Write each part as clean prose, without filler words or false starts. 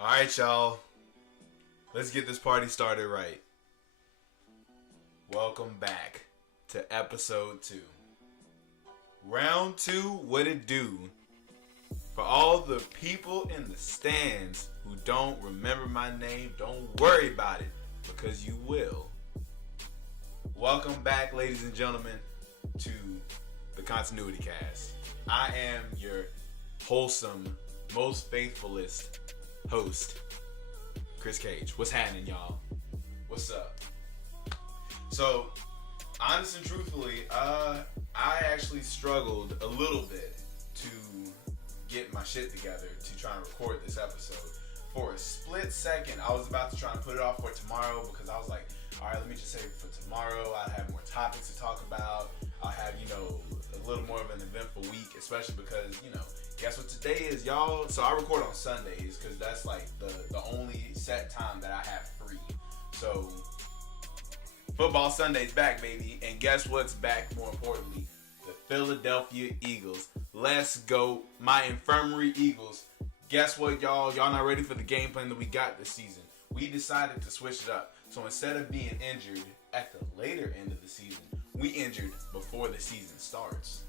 Alright, y'all. Let's get this party started right. Welcome back to episode 2. Round 2, what it do? For all the people in the stands who don't remember my name, don't worry about it, because you will. Welcome back, ladies and gentlemen, to the Continuity Cast. I am your wholesome, most faithfulest host, Chris Cage. What's happening, y'all? What's up? So, honest and truthfully, I actually struggled a little bit to get my shit together to try and record this episode. For a split second, I was about to try and put it off for tomorrow because I was like, alright, let me just save it for tomorrow. I'll have more topics to talk about. I'll have, a little more of an eventful week, especially because, guess what today is, y'all? So I record on Sundays because that's like the only set time that I have free. So football Sunday's back, baby. And guess what's back, more importantly? The Philadelphia Eagles. Let's go. My infirmary Eagles. Guess what, y'all? Y'all not ready for the game plan that we got this season. We decided to switch it up. So instead of being injured at the later end of the season, we injured before the season starts.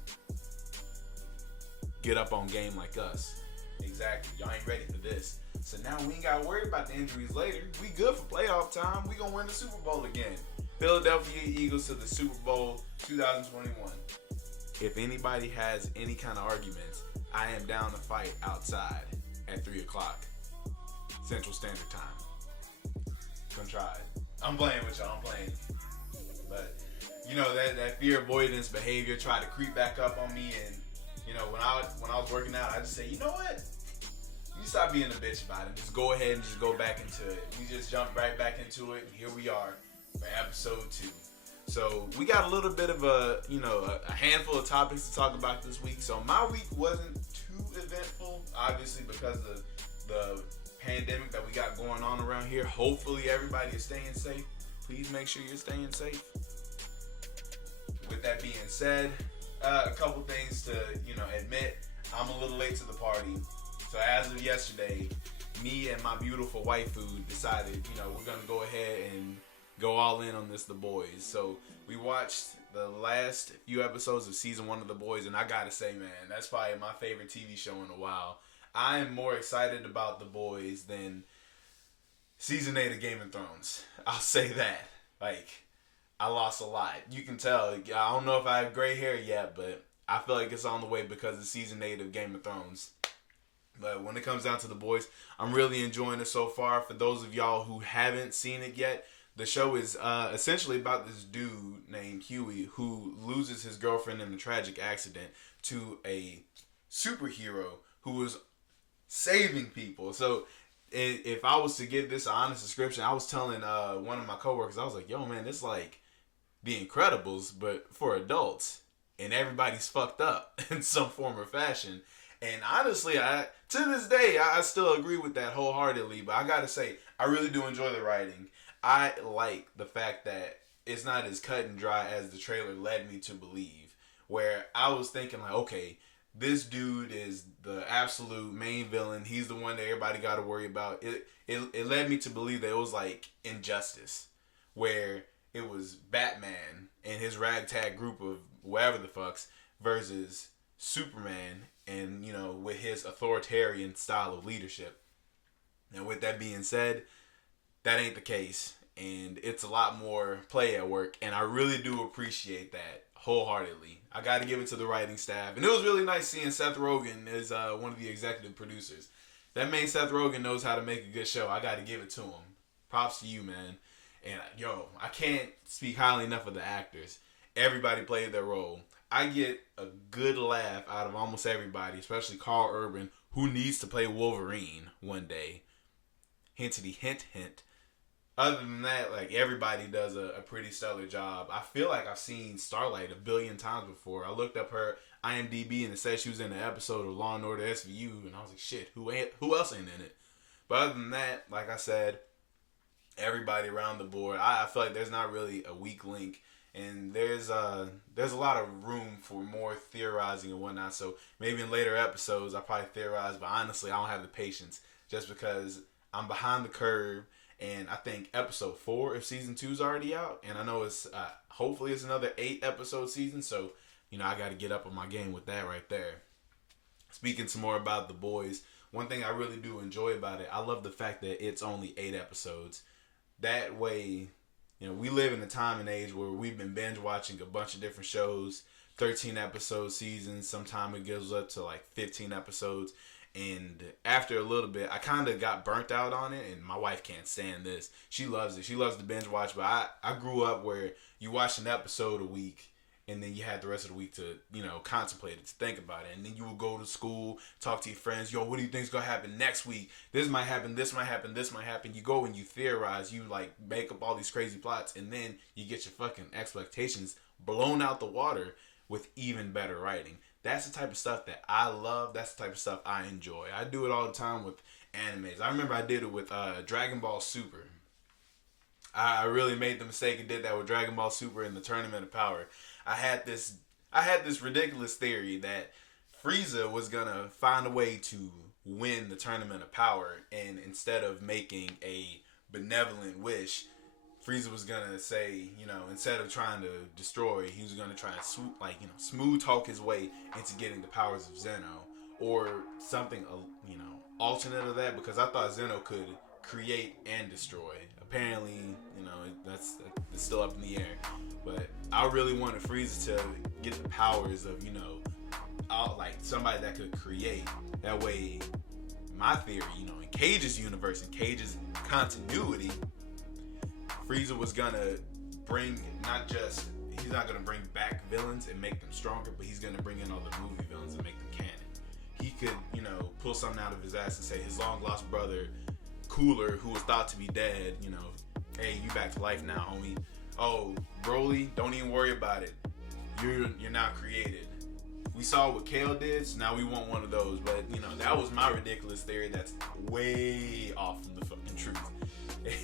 Get up on game like us. Exactly. Y'all ain't ready for this. So now we ain't got to worry about the injuries later. We good for playoff time. We going to win the Super Bowl again. Philadelphia Eagles to the Super Bowl 2021. If anybody has any kind of arguments, I am down to fight outside at 3 o'clock Central Standard Time. Come try it. I'm playing with y'all. I'm playing. But, that fear avoidance behavior tried to creep back up on me. And, when I was working out, I just say, you know what? You stop being a bitch about it. Just go ahead and just go back into it. We just jumped right back into it. And here we are for episode 2. So we got a little bit of a handful of topics to talk about this week. So my week wasn't too eventful, obviously, because of the pandemic that we got going on around here. Hopefully everybody is staying safe. Please make sure you're staying safe. With that being said, a couple things to admit. I'm a little late to the party. So as of yesterday, me and my beautiful waifu decided, we're gonna go ahead and go all in on this The Boys. So we watched the last few episodes of season 1 of The Boys, and I gotta say, man, that's probably my favorite TV show in a while. I am more excited about The Boys than season 8 of Game of Thrones. I'll say that. I lost a lot. You can tell. I don't know if I have gray hair yet, but I feel like it's on the way because of season 8 of Game of Thrones. But when it comes down to The Boys, I'm really enjoying it so far. For those of y'all who haven't seen it yet, the show is essentially about this dude named Huey who loses his girlfriend in a tragic accident to a superhero who was saving people. So if I was to give this an honest description, I was telling one of my coworkers, I was like, yo, man, it's like The Incredibles, but for adults. And everybody's fucked up in some form or fashion. And honestly, to this day, I still agree with that wholeheartedly. But I gotta say, I really do enjoy the writing. I like the fact that it's not as cut and dry as the trailer led me to believe. Where I was thinking like, okay, this dude is the absolute main villain. He's the one that everybody got to worry about. It led me to believe that it was like Injustice, where it was Batman and his ragtag group of whatever the fucks versus Superman and, with his authoritarian style of leadership. Now, with that being said, that ain't the case. And it's a lot more play at work. And I really do appreciate that wholeheartedly. I got to give it to the writing staff. And it was really nice seeing Seth Rogen as one of the executive producers. That man Seth Rogen knows how to make a good show. I got to give it to him. Props to you, man. And, I can't speak highly enough of the actors. Everybody played their role. I get a good laugh out of almost everybody, especially Carl Urban, who needs to play Wolverine one day. Hintity hint hint. Other than that, everybody does a pretty stellar job. I feel like I've seen Starlight a billion times before. I looked up her IMDb and it said she was in an episode of Law & Order SVU, and I was like, shit, who else ain't in it? But other than that, like I said, everybody around the board, I feel like there's not really a weak link. And there's a lot of room for more theorizing and whatnot. So maybe in later episodes I'll probably theorize, but honestly I don't have the patience just because I'm behind the curve, and I think episode 4 of season 2 is already out, and I know it's hopefully it's another 8 episode season. So I got to get up on my game with that right there. Speaking some more about The Boys, one thing I really do enjoy about it, I love the fact that it's only 8 episodes. That way, we live in a time and age where we've been binge watching a bunch of different shows, 13 episode seasons. Sometimes it goes up to like 15 episodes. And after a little bit, I kind of got burnt out on it, and my wife can't stand this. She loves it. She loves to binge watch, but I grew up where you watch an episode a week, and then you had the rest of the week to, contemplate it, to think about it. And then you would go to school, talk to your friends. Yo, what do you think's going to happen next week? This might happen, this might happen, this might happen. You go and you theorize. You, make up all these crazy plots. And then you get your fucking expectations blown out the water with even better writing. That's the type of stuff that I love. That's the type of stuff I enjoy. I do it all the time with animes. I remember I did it with Dragon Ball Super. I really made the mistake and did that with Dragon Ball Super in the Tournament of Power. I had this ridiculous theory that Frieza was gonna find a way to win the Tournament of Power, and instead of making a benevolent wish, Frieza was gonna say, instead of trying to destroy, he was gonna try and smooth talk his way into getting the powers of Zeno, or something, alternate of that, because I thought Zeno could create and destroy. Apparently, that's still up in the air. But I really wanted Frieza to get the powers of, somebody that could create. That way, my theory, in Cage's universe, in Cage's continuity, Frieza was gonna bring he's not gonna bring back villains and make them stronger, but he's gonna bring in all the movie villains and make them canon. He could, pull something out of his ass and say his long lost brother, Cooler, who was thought to be dead, hey, you back to life now, homie. Oh, Broly, don't even worry about it. You're not created. We saw what Kale did, so now we want one of those. But, that was my ridiculous theory that's way off from the fucking truth.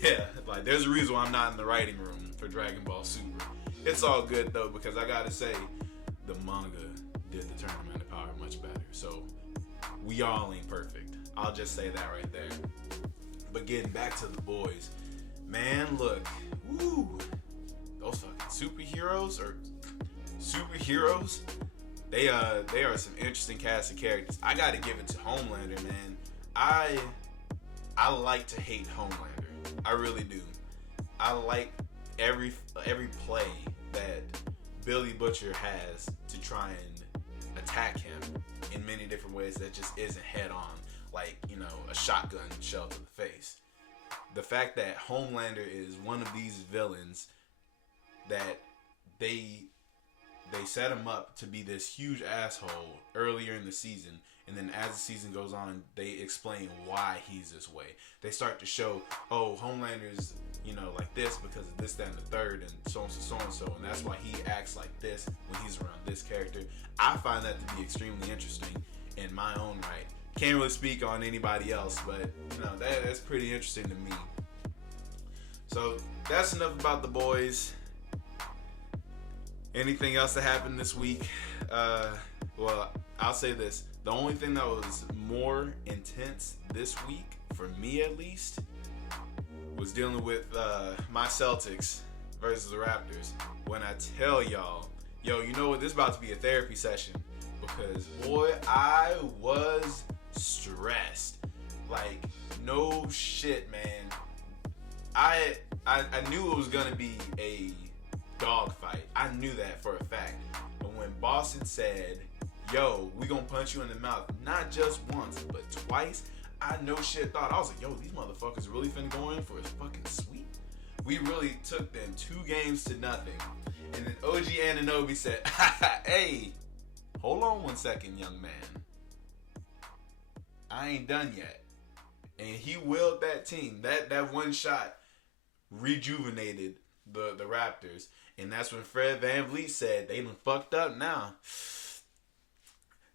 Yeah, there's a reason why I'm not in the writing room for Dragon Ball Super. It's all good, though, because I gotta say, the manga did the Tournament of Power much better. So, we all ain't perfect. I'll just say that right there. But getting back to The Boys, man, look, woo, those fucking superheroes, they are some interesting cast of characters. I gotta give it to Homelander, man. I like to hate Homelander. I really do. I like every play that Billy Butcher has to try and attack him in many different ways that just isn't head on, like, a shotgun shell to the face. The fact that Homelander is one of these villains that they set him up to be this huge asshole earlier in the season, and then as the season goes on, they explain why he's this way. They start to show, oh, Homelander's, like this because of this, that, and the third, and so and so, and that's why he acts like this when he's around this character. I find that to be extremely interesting in my own right. Can't really speak on anybody else, but that's pretty interesting to me. So that's enough about The Boys. Anything else that happened this week? Well, I'll say this. The only thing that was more intense this week, for me at least, was dealing with my Celtics versus the Raptors. When I tell y'all, yo, you know what? This is about to be a therapy session. Because, boy, I was stressed. Like, no shit, man. I knew it was going to be a dogfight. I knew that for a fact. But when Boston said, yo, we gonna punch you in the mouth, not just once, but twice, I no shit thought. I was like, yo, these motherfuckers really finna go in for a fucking sweep. We really took them 2-0. And then OG Anunoby said, hey, hold on one second, young man. I ain't done yet. And he willed that team. That one shot rejuvenated the Raptors. And that's when Fred VanVleet said, they done fucked up now.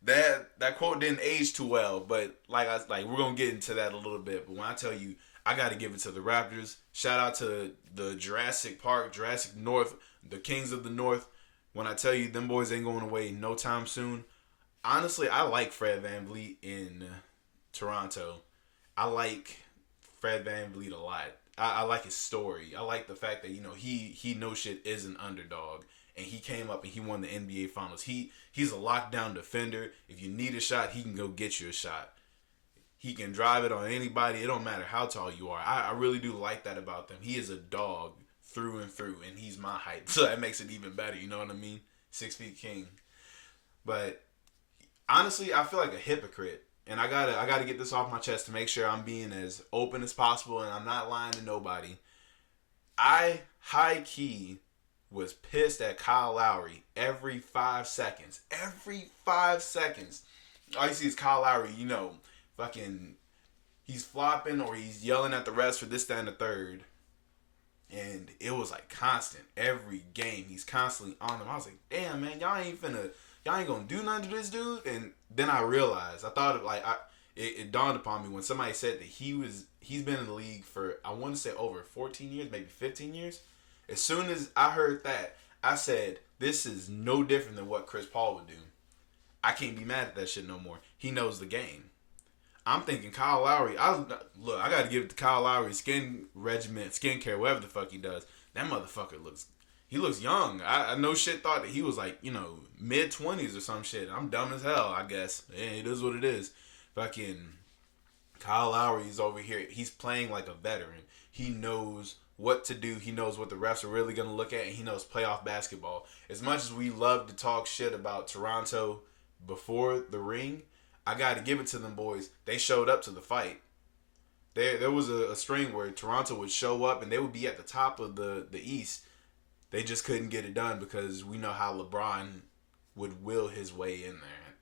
That quote didn't age too well, but we're gonna get into that a little bit. But when I tell you, I gotta give it to the Raptors. Shout out to the Jurassic Park, Jurassic North, the Kings of the North. When I tell you, them boys ain't going away no time soon. Honestly, I like Fred VanVleet in Toronto. I like Fred VanVleet a lot. I like his story. I like the fact that he no shit is an underdog, and he came up and he won the NBA Finals. He's a lockdown defender. If you need a shot, he can go get you a shot. He can drive it on anybody. It don't matter how tall you are. I really do like that about them. He is a dog through and through, and he's my height, so that makes it even better. You know what I mean? 6 feet king. But honestly, I feel like a hypocrite, and I gotta get this off my chest to make sure I'm being as open as possible and I'm not lying to nobody. I high key was pissed at Kyle Lowry every 5 seconds. Every 5 seconds, all you see is Kyle Lowry. Fucking, he's flopping or he's yelling at the refs for this, that, and the third. And it was like constant. Every game, he's constantly on them. I was like, damn, man, y'all ain't gonna do nothing to this dude. And then I realized, it dawned upon me when somebody said that he's been in the league for, I want to say over 14 years, maybe 15 years. As soon as I heard that, I said, this is no different than what Chris Paul would do. I can't be mad at that shit no more. He knows the game. I'm thinking Kyle Lowry. I got to give it to Kyle Lowry. Skincare, whatever the fuck he does. That motherfucker looks young. I no shit thought that he was like, mid-20s or some shit. I'm dumb as hell, I guess. Yeah, it is what it is. Fucking Kyle Lowry is over here. He's playing like a veteran. He knows what to do. He knows what the refs are really going to look at, and he knows playoff basketball. As much as we love to talk shit about Toronto before the ring, I got to give it to them boys. They showed up to the fight. There was a string where Toronto would show up and they would be at the top of the East. They just couldn't get it done because we know how LeBron would will his way in there.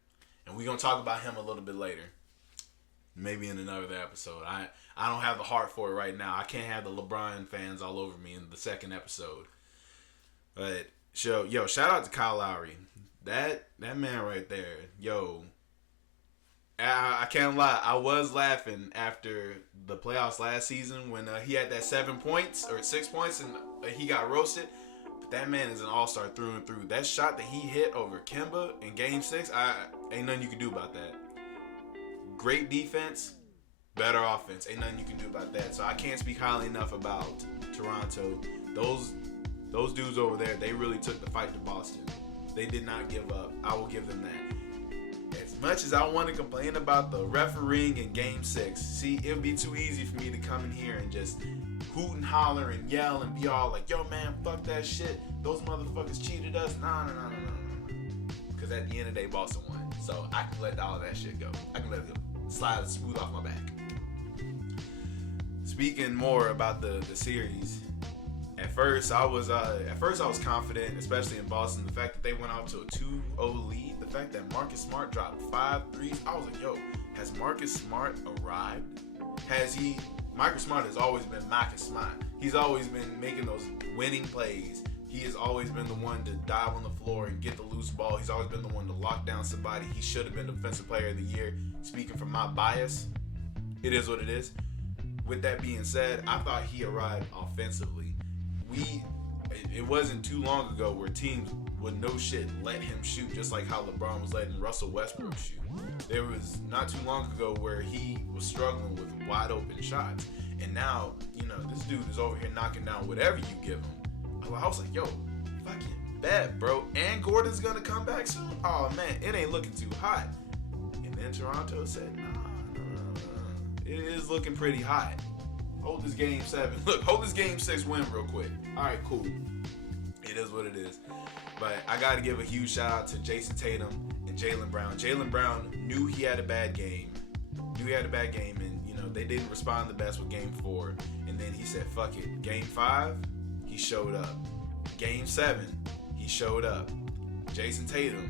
And we're going to talk about him a little bit later. Maybe in another episode. I don't have the heart for it right now. I can't have the LeBron fans all over me in the second episode. But, shout out to Kyle Lowry. That man right there. I can't lie. I was laughing after the playoffs last season when he had that 7 points or 6 points and he got roasted. But that man is an all-star through and through. That shot that he hit over Kemba in Game 6, ain't nothing you can do about that. Great defense, better offense. Ain't nothing you can do about that. So I can't speak highly enough about Toronto. Those dudes over there, they really took the fight to Boston. They did not give up. I will give them that. As much as I want to complain about the refereeing in Game 6, see, it would be too easy for me to come in here and just hoot and holler and yell and be all like, yo, man, fuck that shit. Those motherfuckers cheated us. No. Because at the end of the day, Boston won. So I can let all of that shit go. I can let it go. Slide smooth off my back. Speaking more about the series, At first, I was confident, especially in Boston. The fact that they went out to a 2-0 lead, the fact that Marcus Smart dropped 5 threes, I was like, yo, has Marcus Smart arrived? Marcus Smart has always been Marcus Smart. He's always been making those winning plays. He has always been the one to dive on the floor and get the loose ball. He's always been the one to lock down somebody. He should have been Defensive Player of the Year. Speaking from my bias, it is what it is. With that being said, I thought he arrived offensively. It wasn't too long ago where teams would no shit let him shoot, just like how LeBron was letting Russell Westbrook shoot. There was not too long ago where he was struggling with wide open shots, and now this dude is over here knocking down whatever you give him. I was like, yo, fucking bet, bro. And Gordon's gonna come back soon. Oh man, it ain't looking too hot. And then Toronto said, nah. It is looking pretty hot. Hold this game 7. Look, hold this game 6 win real quick. All right, cool. It is what it is. But I got to give a huge shout out to Jason Tatum and Jaylen Brown. Jaylen Brown knew he had a bad game. And, they didn't respond the best with Game 4. And then he said, fuck it. Game 5, he showed up. Game 7, he showed up. Jason Tatum,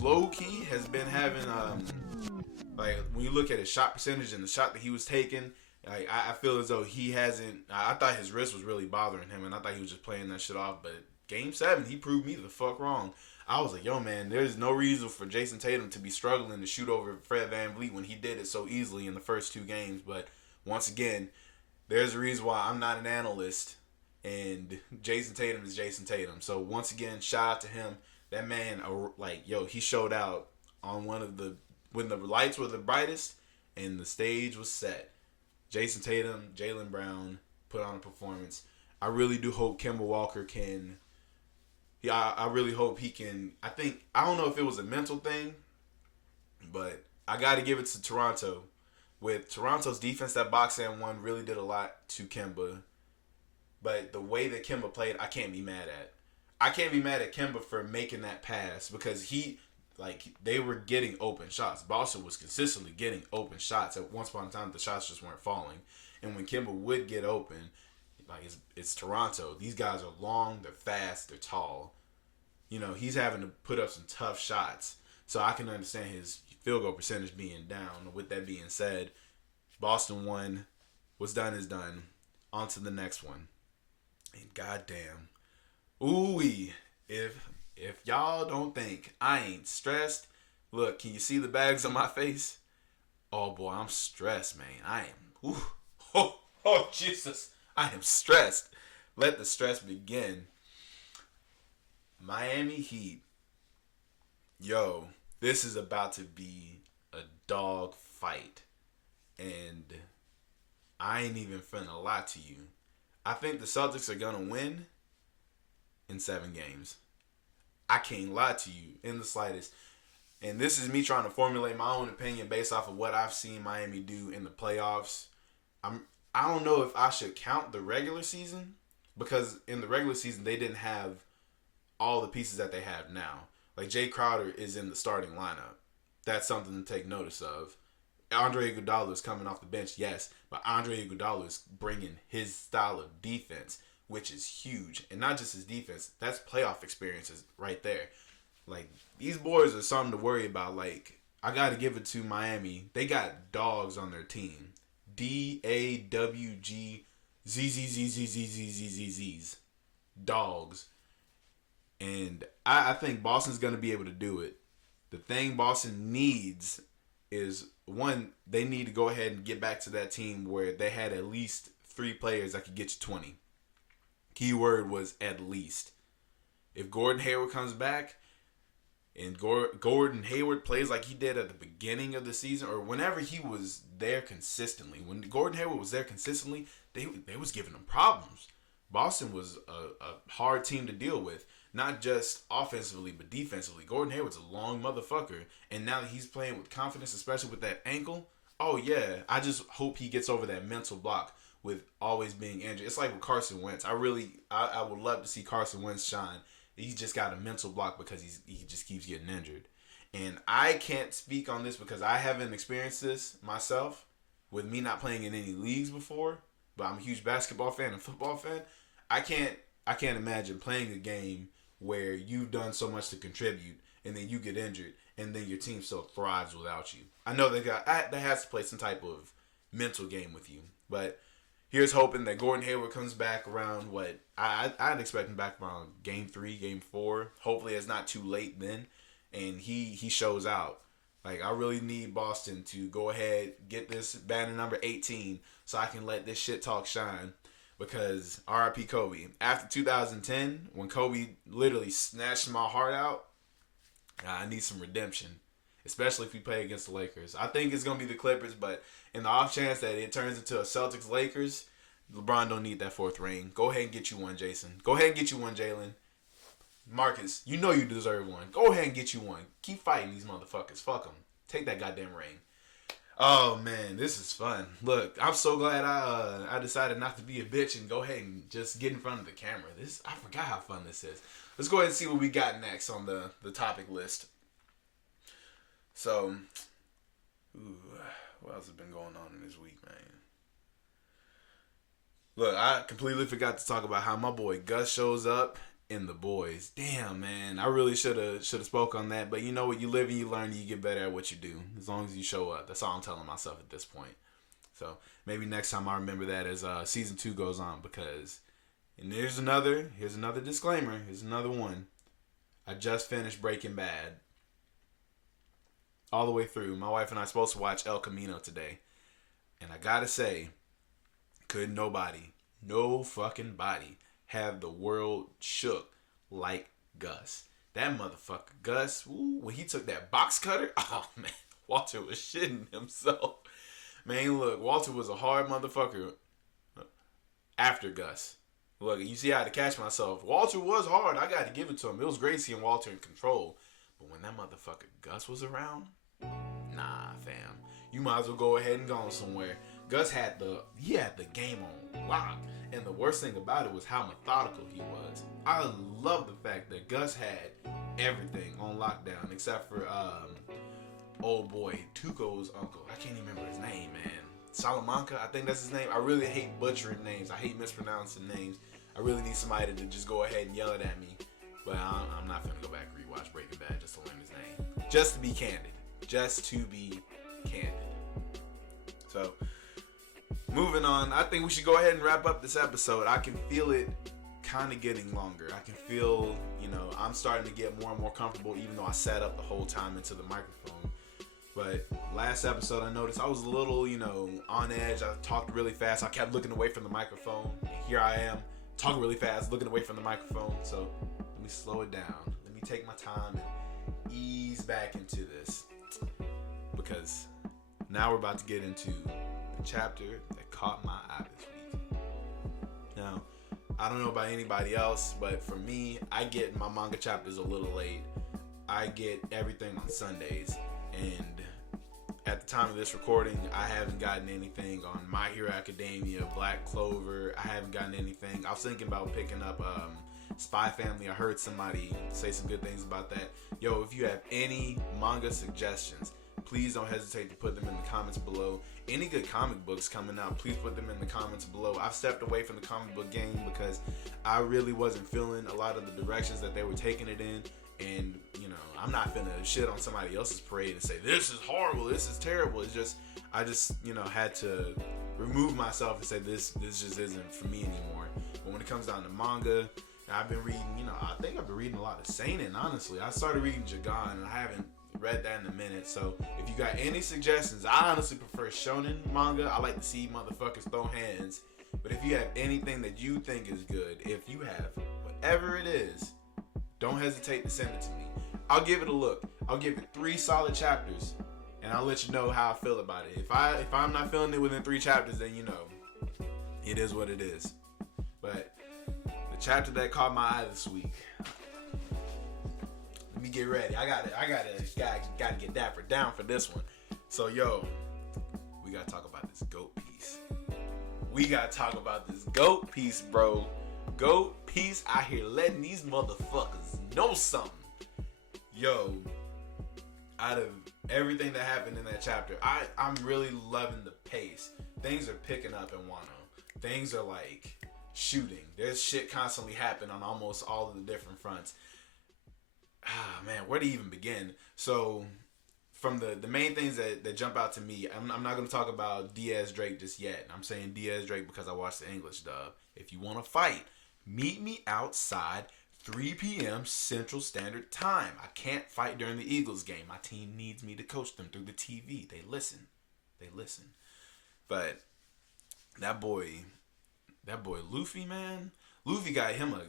low-key, has been having, when you look at his shot percentage and the shot that he was taking, I feel as though he hasn't. I thought his wrist was really bothering him, and I thought he was just playing that shit off. But Game 7, he proved me the fuck wrong. I was like, yo, man, there's no reason for Jason Tatum to be struggling to shoot over Fred VanVleet when he did it so easily in the first 2 games. But once again, there's a reason why I'm not an analyst, and Jason Tatum is Jason Tatum. So once again, shout out to him. That man, he showed out on when the lights were the brightest and the stage was set. Jason Tatum, Jaylen Brown put on a performance. I really do hope Kemba Walker can. Yeah, I really hope he can. I don't know if it was a mental thing, but I got to give it to Toronto. With Toronto's defense, that box and one really did a lot to Kemba. But the way that Kemba played, I can't be mad at. I can't be mad at Kemba for making that pass because they were getting open shots. Boston was consistently getting open shots. At once upon a time, the shots just weren't falling. And when Kemba would get open, it's Toronto. These guys are long, they're fast, they're tall. He's having to put up some tough shots. So I can understand his field goal percentage being down. With that being said, Boston won. What's done is done. On to the next one. And goddamn, ooh-wee, if y'all don't think I ain't stressed, look, can you see the bags on my face? Oh boy, I'm stressed, man. I am. Ooh, oh Jesus, I am stressed. Let the stress begin. Miami Heat. Yo, this is about to be a dog fight, and I ain't even finna lie to you. I think the Celtics are going to win in 7 games. I can't lie to you in the slightest. And this is me trying to formulate my own opinion based off of what I've seen Miami do in the playoffs. I don't know if I should count the regular season because in the regular season they didn't have all the pieces that they have now. Like Jay Crowder is in the starting lineup. That's something to take notice of. Andre Iguodala is coming off the bench, yes, but Andre Iguodala is bringing his style of defense, which is huge. And not just his defense, that's playoff experiences right there. Like, these boys are something to worry about. Like, I got to give it to Miami. They got dogs on their team. DAWGZZZZZZZZZs. Dogs. And I think Boston's going to be able to do it. The thing Boston needs is, one, they need to go ahead and get back to that team where they had at least 3 players that could get you 20. Keyword was at least. If Gordon Hayward comes back and Gordon Hayward plays like he did at the beginning of the season or whenever he was there consistently, when Gordon Hayward was there consistently, they was giving them problems. Boston was a hard team to deal with. Not just offensively, but defensively. Gordon Hayward's a long motherfucker. And now that he's playing with confidence, especially with that ankle, oh yeah, I just hope he gets over that mental block with always being injured. It's like with Carson Wentz. I would love to see Carson Wentz shine. He's just got a mental block because he just keeps getting injured. And I can't speak on this because I haven't experienced this myself with me not playing in any leagues before, but I'm a huge basketball fan and football fan. I can't imagine playing a game where you've done so much to contribute and then you get injured and then your team still thrives without you. I know that has to play some type of mental game with you. But here's hoping that Gordon Hayward comes back around I'd expect him back around game 3, game 4. Hopefully it's not too late then and he shows out. Like, I really need Boston to go ahead, get this banner number 18 so I can let this shit talk shine. Because R.I.P. Kobe. After 2010, when Kobe literally snatched my heart out, I need some redemption. Especially if we play against the Lakers. I think it's going to be the Clippers, but in the off chance that it turns into a Celtics-Lakers, LeBron don't need that 4th ring. Go ahead and get you one, Jason. Go ahead and get you one, Jalen. Marcus, you know you deserve one. Go ahead and get you one. Keep fighting these motherfuckers. Fuck them. Take that goddamn ring. Oh man, this is fun. Look, I'm so glad I decided not to be a bitch and go ahead and just get in front of the camera. I forgot how fun this is. Let's go ahead and see what we got next on the topic list. So, what else has been going on in this week, man? Look, I completely forgot to talk about how my boy Gus shows up in The Boys. Damn, man. I really should have spoke on that. But you know what? You live and you learn and you get better at what you do. As long as you show up. That's all I'm telling myself at this point. So maybe next time I remember that as season 2 goes on. Because, and here's another disclaimer. Here's another one. I just finished Breaking Bad. All the way through. My wife and I are supposed to watch El Camino today. And I gotta say, couldn't nobody, no fucking body, have the world shook like Gus. That motherfucker Gus, when he took that box cutter, oh man, Walter was shitting himself. Man, look, Walter was a hard motherfucker after Gus. Look, you see, I had to catch myself. Walter was hard. I got to give it to him. It was great seeing Walter in control. But when that motherfucker Gus was around, nah, fam. You might as well go ahead and go on somewhere. Gus had the game on lock. And the worst thing about it was how methodical he was. I love the fact that Gus had everything on lockdown except for old boy Tuco's uncle. I can't even remember his name, man. Salamanca, I think that's his name. I really hate butchering names. I hate mispronouncing names. I really need somebody to just go ahead and yell it at me. But I'm not finna go back and rewatch Breaking Bad just to learn his name. Just to be candid. So, moving on. I think we should go ahead and wrap up this episode. I can feel it kind of getting longer. I can feel, I'm starting to get more and more comfortable even though I sat up the whole time into the microphone. But last episode I noticed I was a little, on edge. I talked really fast. I kept looking away from the microphone. And here I am, talking really fast, looking away from the microphone. So let me slow it down. Let me take my time and ease back into this. Because now we're about to get into the chapter that caught my eye this week. Now, I don't know about anybody else, but for me, I get my manga chapters a little late. I get everything on Sundays. And at the time of this recording, I haven't gotten anything on My Hero Academia, Black Clover. I haven't gotten anything. I was thinking about picking up Spy Family. I heard somebody say some good things about that. Yo, if you have any manga suggestions, please don't hesitate to put them in the comments below. Any good comic books coming out, please put them in the comments below. I've stepped away from the comic book game because I really wasn't feeling a lot of the directions that they were taking it in. And, I'm not finna shit on somebody else's parade and say, this is horrible, this is terrible. It's just, I just, had to remove myself and say, this just isn't for me anymore. But when it comes down to manga, I've been reading, I think I've been reading a lot of seinen, honestly. I started reading Jagan, and I haven't read that in a minute. So, if you got any suggestions, I honestly prefer shonen manga. I like to see motherfuckers throw hands. But if you have anything that you think is good, if you have whatever it is, don't hesitate to send it to me. I'll give it a look. I'll give it 3 solid chapters, and I'll let you know how I feel about it. If I'm not feeling it within 3 chapters, then it is what it is. But the chapter that caught my eye this week. Let me get ready. I gotta get dapper down for this one. So we gotta talk about this goat piece. Bro. Goat piece out here letting these motherfuckers know something. Out of everything that happened in that chapter, I'm really loving the pace. Things are picking up in Wano. Things are like shooting. There's shit constantly happening on almost all of the different fronts. Man, where to even begin? So, from the main things that jump out to me, I'm not going to talk about Diaz Drake just yet. I'm saying Diaz Drake because I watched the English dub. If you want to fight, meet me outside 3 p.m. Central Standard Time. I can't fight during the Eagles game. My team needs me to coach them through the TV. They listen. But that boy Luffy, man. Luffy got him a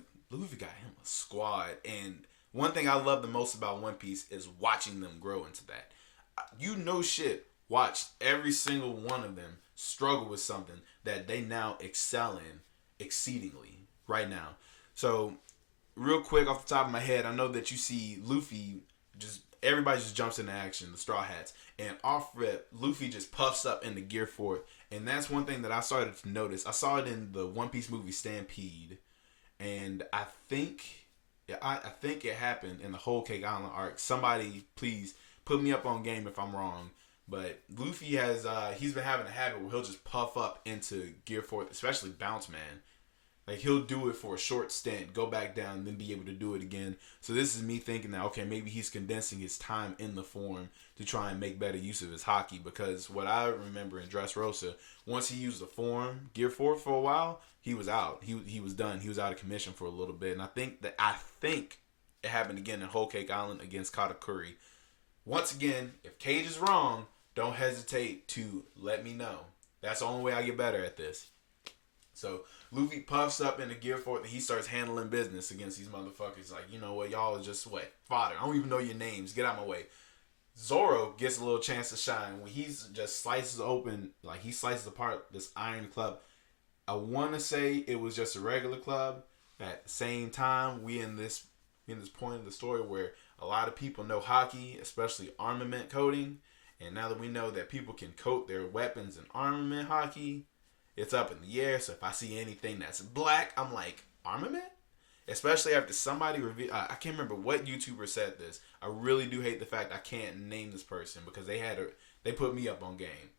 squad. And one thing I love the most about One Piece is watching them grow into that. Watch every single one of them struggle with something that they now excel in exceedingly right now. So, real quick off the top of my head, I know that you see Luffy, everybody just jumps into action, the Straw Hats. And off rip, Luffy just puffs up into Gear 4. And that's one thing that I started to notice. I saw it in the One Piece movie Stampede. And I think it happened in the Whole Cake Island arc. Somebody, please, put me up on game if I'm wrong. But Luffy he's been having a habit where he'll just puff up into Gear 4, especially Bounce Man. Like, he'll do it for a short stint, go back down, then be able to do it again. So this is me thinking that, okay, maybe he's condensing his time in the form to try and make better use of his haki. Because what I remember in Dressrosa, once he used the form, Gear 4 for a while, he was out. He was done. He was out of commission for a little bit. And I think it happened again in Whole Cake Island against Katakuri. Once again, if Cage is wrong, don't hesitate to let me know. That's the only way I get better at this. So Luffy puffs up into Gear 4 and he starts handling business against these motherfuckers. Like, you know what, y'all are just fodder. I don't even know your names. Get out of my way. Zoro gets a little chance to shine when he's just slices open, like he slices apart this iron club. I want to say it was just a regular club. At the same time, we in this point of the story where a lot of people know hockey, especially armament coating. And now that we know that people can coat their weapons in armament hockey, it's up in the air. So if I see anything that's black, I'm like, armament? Especially after somebody revealed, I can't remember what YouTuber said this. I really do hate the fact I can't name this person because they put me up on game.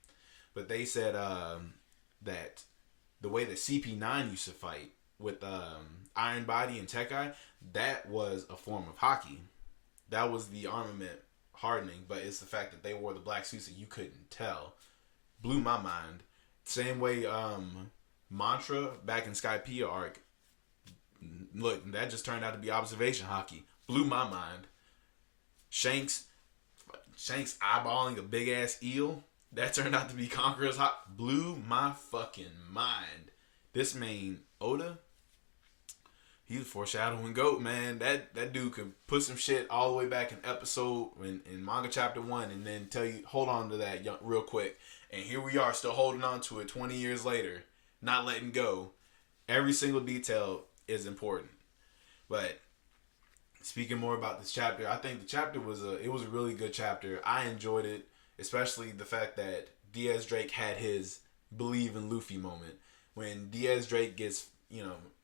But they said that the way that CP9 used to fight with Iron Body and Tech Eye, that was a form of hockey. That was the armament hardening, but it's the fact that they wore the black suits that you couldn't tell. Blew my mind. Same way Mantra back in Skypiea arc. Look, that just turned out to be observation hockey. Blew my mind. Shanks eyeballing a big ass eel. That turned out to be Conqueror's hockey. Blew my fucking mind. This main Oda, he's a foreshadowing goat, man. That dude could put some shit all the way back in episode in manga chapter 1 and then tell you, hold on to that real quick. And here we are still holding on to it 20 years later, not letting go. Every single detail is important. But speaking more about this chapter, I think the chapter was a really good chapter. I enjoyed it, especially the fact that Diaz Drake had his believe in Luffy moment. When Diaz Drake gets,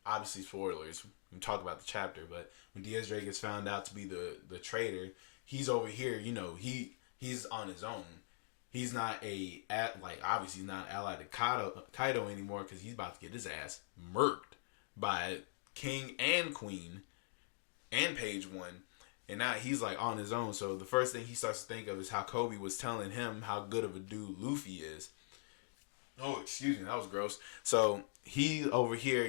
obviously spoilers, we talk about the chapter, but when Diaz Drake gets found out to be the traitor, he's over here, he's on his own. He's not obviously he's not allied to Kaido anymore because he's about to get his ass murked by King and Queen and Page One. And now he's like on his own. So the first thing he starts to think of is how Kobe was telling him how good of a dude Luffy is. Oh, excuse me, that was gross. So he over here,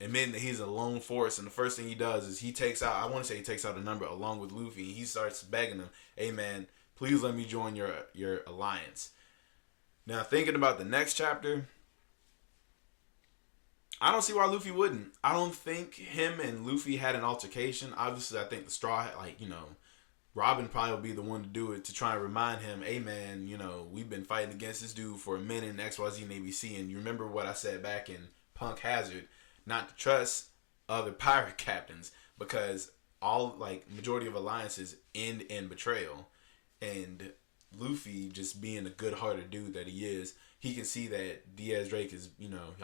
admitting that he's a lone force, and the first thing he does is he takes out a number along with Luffy. He starts begging him, "Hey man, please let me join your alliance." Now thinking about the next chapter, I don't see why Luffy wouldn't. I don't think him and Luffy had an altercation. Obviously, I think the Straw Hat, Robin probably will be the one to do it to try and remind him, hey man, we've been fighting against this dude for a minute in XYZ and ABC. And you remember what I said back in Punk Hazard, not to trust other pirate captains because majority of alliances end in betrayal. And Luffy, just being a good-hearted dude that he is, he can see that Diaz Drake is,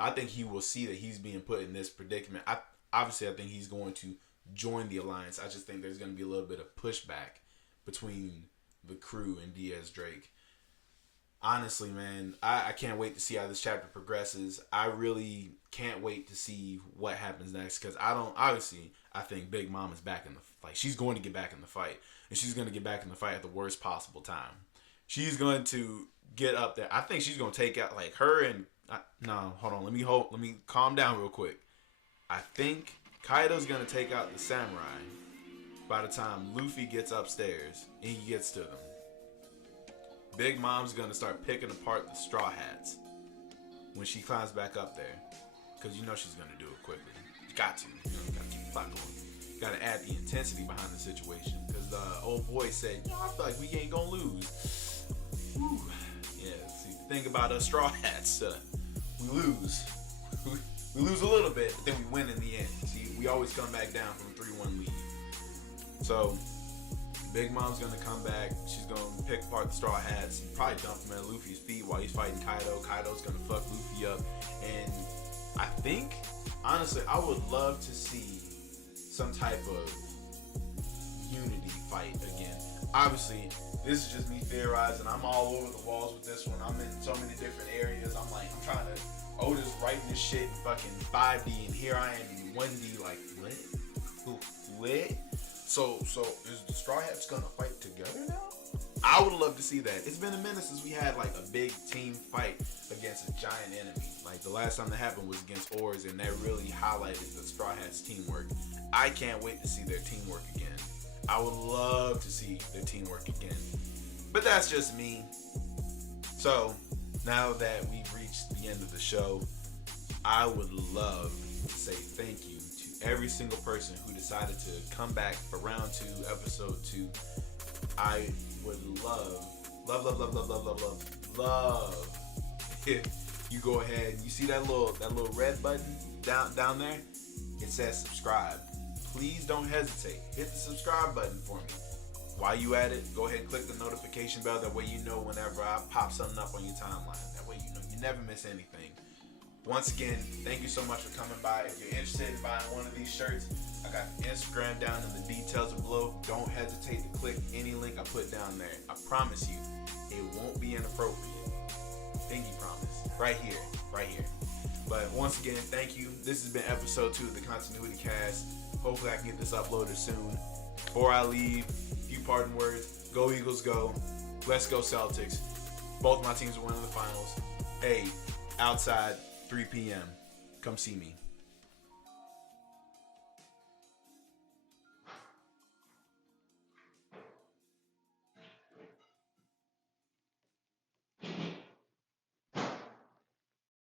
I think he will see that he's being put in this predicament. I think he's going to join the alliance. I just think there's going to be a little bit of pushback between the crew and Diaz Drake. Honestly, man, I can't wait to see how this chapter progresses. I really can't wait to see what happens next because I think Big Mom is back in the fight. She's going to get back in the fight, and she's going to get back in the fight at the worst possible time. She's going to get up there. I think she's going to take out her and no, hold on. Let me calm down real quick. I think Kaido's going to take out the samurai by the time Luffy gets upstairs and he gets to them. Big Mom's going to start picking apart the Straw Hats when she climbs back up there. Because she's going to do it quickly. You got to. You got to keep the plot going. Got to add the intensity behind the situation. Because the old boy said, I feel like we ain't going to lose. Whew. Yeah, see, the thing about us Straw Hats, we lose. We lose a little bit, but then we win in the end. See, we always come back down from a 3-1 lead. So, Big Mom's going to come back. She's going to pick apart the Straw Hats. Probably dump them at Luffy's feet while he's fighting Kaido. Kaido's going to fuck Luffy up. And I think, honestly, I would love to see some type of unity fight again. Obviously, this is just me theorizing. I'm all over the walls with this one. I'm in so many different areas. I'm trying to... Oda's writing this shit in fucking 5D, and here I am in 1D, what? So is the Straw Hats gonna fight together now? I would love to see that. It's been a minute since we had a big team fight against a giant enemy. The last time that happened was against Oars, and that really highlighted the Straw Hats teamwork. I can't wait to see their teamwork again. I would love to see their teamwork again. But that's just me. So, now that we've reached the end of the show, I would love to say thank you to every single person who decided to come back for round 2, episode 2. I would love if you go ahead and you see that little red button down there. It says subscribe. Please don't hesitate. Hit the subscribe button for me. While you at it, go ahead and click the notification bell. That way you know whenever I pop something up on your timeline. That way you know you never miss anything. Once again, thank you so much for coming by. If you're interested in buying one of these shirts, I got Instagram down in the details below. Don't hesitate to click any link I put down there. I promise you, it won't be inappropriate. Pinky promise. Right here. But once again, thank you. This has been episode 2 of the Continuity Cast. Hopefully I can get this uploaded soon. Before I leave, a few parting words. Go Eagles, go. Let's go Celtics. Both my teams are winning the finals. Hey, outside, 3 p.m. Come see me.